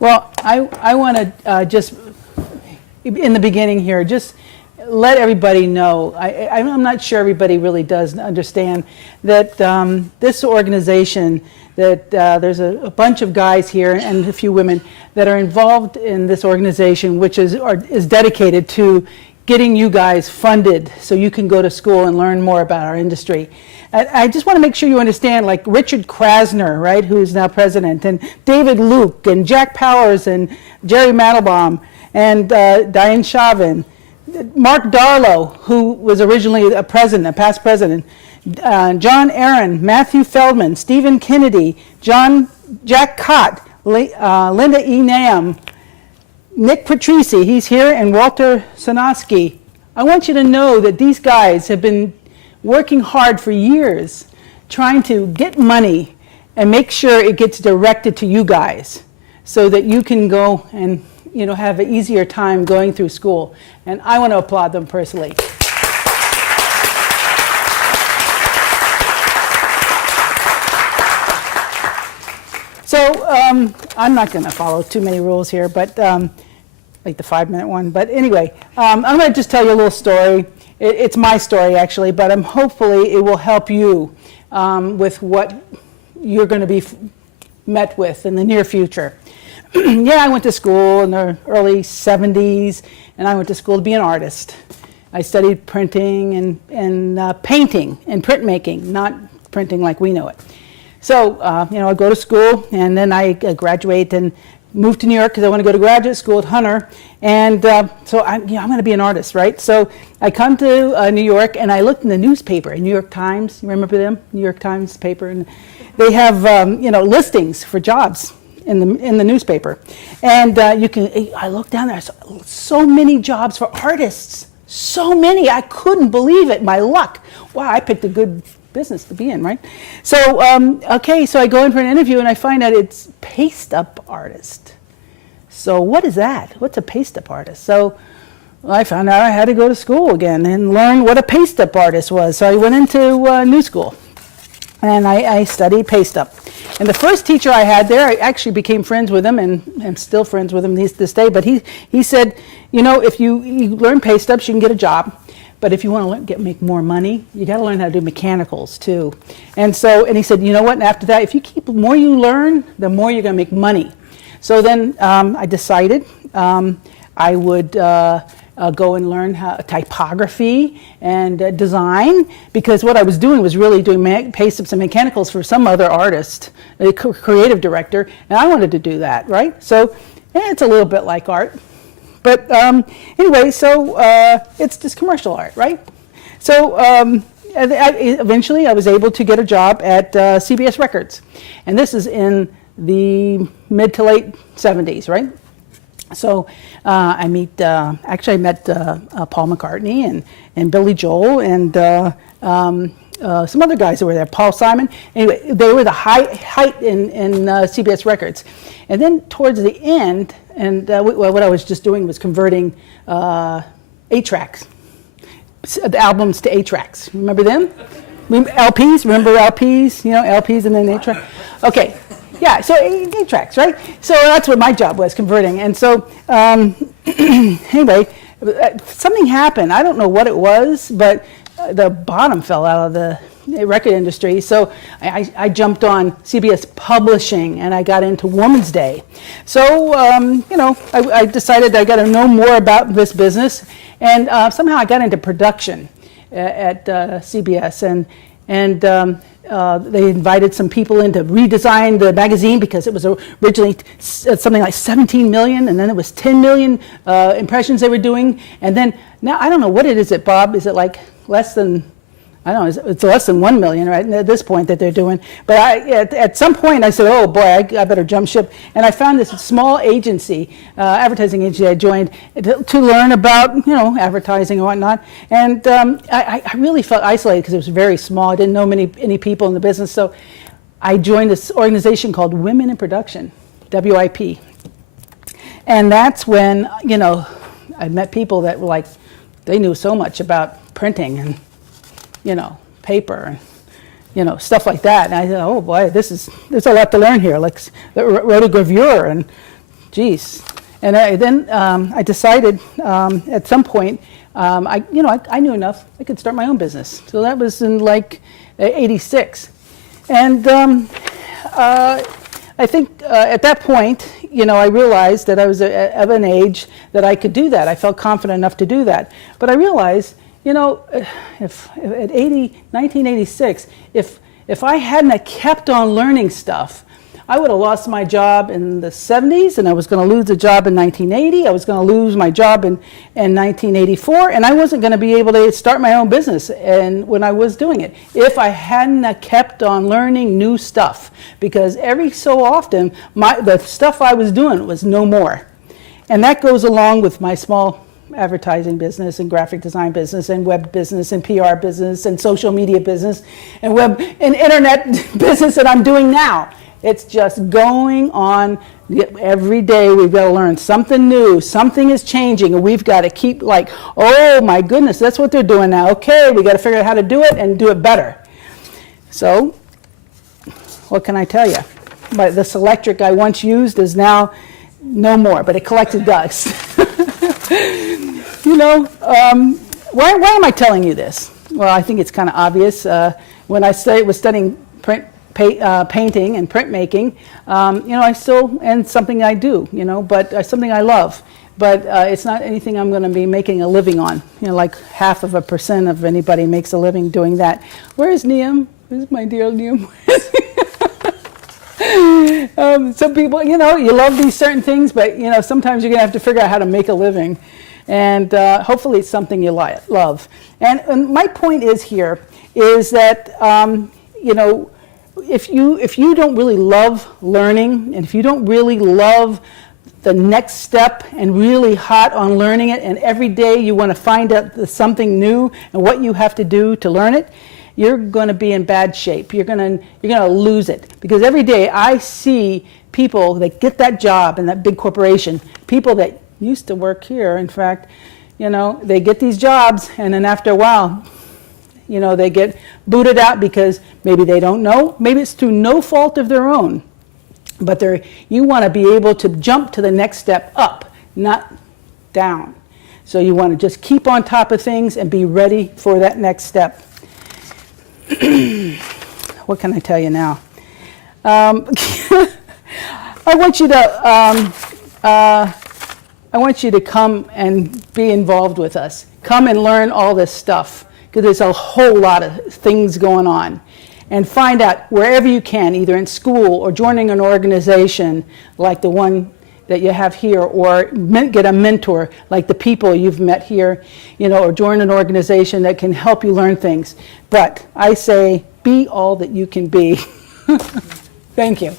Well, I want to just, in the beginning here, just let everybody know, I'm not sure everybody really does understand that this organization, that there's a bunch of guys here and a few women that are involved in this organization, which is dedicated to getting you guys funded so you can go to school and learn more about our industry. I just want to make sure you understand, like Richard Krasner, right, who's now president, and David Luke, and Jack Powers, and Jerry Mandelbaum, and Diane Chauvin, Mark Darlow, who was originally a president, a past president, John Aaron, Matthew Feldman, Stephen Kennedy, Jack Cott, Linda E. Nam, Nick Patrici, he's here, and Walter Sonosky. I want you to know that these guys have been working hard for years trying to get money and make sure it gets directed to you guys so that you can go and have an easier time going through school. And I want to applaud them personally. So I'm not going to follow too many rules here, but like the 5-minute one. But anyway, I'm going to just tell you a little story. It's my story, actually, but hopefully it will help you with what you're going to be met with in the near future. Yeah, I went to school in the early 70s, and I went to school to be an artist. I studied printing and painting and printmaking, not printing like we know it. So, I go to school, and then I graduate and moved to New York because I want to go to graduate school at Hunter. And so I'm going to be an artist, right? So I come to New York, and I looked in the newspaper, New York Times. You remember them? New York Times paper. And they have, listings for jobs in the newspaper. And I looked down there, I saw so many jobs for artists. So many. I couldn't believe it, my luck. Wow, I picked a good business to be in, right? So, so I go in for an interview, and I find out it's paste-up artist. So what is that? What's a paste-up artist? So I found out I had to go to school again and learn what a paste-up artist was. So I went into new school, and I studied paste-up. And the first teacher I had there, I actually became friends with him, and I'm still friends with him this day, but he said, if you learn paste-ups, you can get a job. But if you want to make more money, you got to learn how to do mechanicals too. And he said, you know what? And after that, the more you learn, the more you're going to make money. So then I decided I would go and learn typography and design, because what I was doing was really doing paste-ups and mechanicals for some other artist, a creative director, and I wanted to do that, right? So it's a little bit like art. But anyway, so it's just commercial art, right? So eventually I was able to get a job at CBS Records. And this is in the mid to late 70s, right? So I met Paul McCartney and Billy Joel and some other guys that were there, Paul Simon. Anyway, they were the height in CBS Records. And then towards the end, and what I was just doing was converting 8-tracks, the albums to 8-tracks. Remember them? LPs, remember LPs? LPs and then 8-track? Okay, yeah, so 8-tracks, right? So that's what my job was, converting. And so anyway, something happened. I don't know what it was, but the bottom fell out of the record industry. So I jumped on CBS Publishing, and I got into Woman's Day. So, I decided I got to know more about this business, and somehow I got into production at CBS, and they invited some people in to redesign the magazine, because it was originally something like 17 million, and then it was 10 million impressions they were doing, and then now I don't know what it is, Bob? Is it like less than, I don't know, it's less than 1 million, right, at this point that they're doing. But at some point I said, oh boy, I better jump ship. And I found this small agency, advertising agency I joined to learn about, advertising and whatnot. And I really felt isolated because it was very small. I didn't know any people in the business. So I joined this organization called Women in Production, WIP. And that's when, I met people that were like, they knew so much about printing and paper and stuff like that. And I thought, oh boy, there's a lot to learn here, like the rotogravure and geez. And then I decided at some point, I knew enough. I could start my own business. So that was in like '86. And I think at that point, I realized that I was of an age that I could do that. I felt confident enough to do that. But I realized, if at 1986, if I hadn't have kept on learning stuff, I would have lost my job in the 70s, and I was going to lose a job in 1980. I was going to lose my job in 1984, and I wasn't going to be able to start my own business and when I was doing it if I hadn't kept on learning new stuff. Because every so often, the stuff I was doing was no more. And that goes along with my small advertising business and graphic design business and web business and PR business and social media business and web and internet business that I'm doing now. It's just going on every day. We've got to learn something new. Something is changing, and we've got to keep like, oh my goodness, that's what they're doing now. Okay, we got to figure out how to do it and do it better. So, what can I tell you? This electric I once used is now no more, but it collected dust. Why am I telling you this? Well, I think it's kind of obvious. When I was studying painting and printmaking, I still, and something I do, but something I love. But it's not anything I'm going to be making a living on. Like 0.5% of anybody makes a living doing that. Where is Neum? Where's my dear Neum? Some people, you love these certain things, but sometimes you're going to have to figure out how to make a living. And hopefully it's something you love. And my point is here is that, if you don't really love learning, and if you don't really love the next step and really hot on learning it, and every day you want to find out something new and what you have to do to learn it, you're going to be in bad shape. You're going to lose it. Because every day I see people that get that job in that big corporation, people that used to work here, in fact, they get these jobs, and then after a while, they get booted out because maybe they don't know. Maybe it's through no fault of their own. But you want to be able to jump to the next step up, not down. So you want to just keep on top of things and be ready for that next step. What can I tell you now? I want you to come and be involved with us. Come and learn all this stuff, because there's a whole lot of things going on. And find out wherever you can, either in school or joining an organization like the one that you have here, or get a mentor like the people you've met here, or join an organization that can help you learn things. But I say, be all that you can be. Thank you.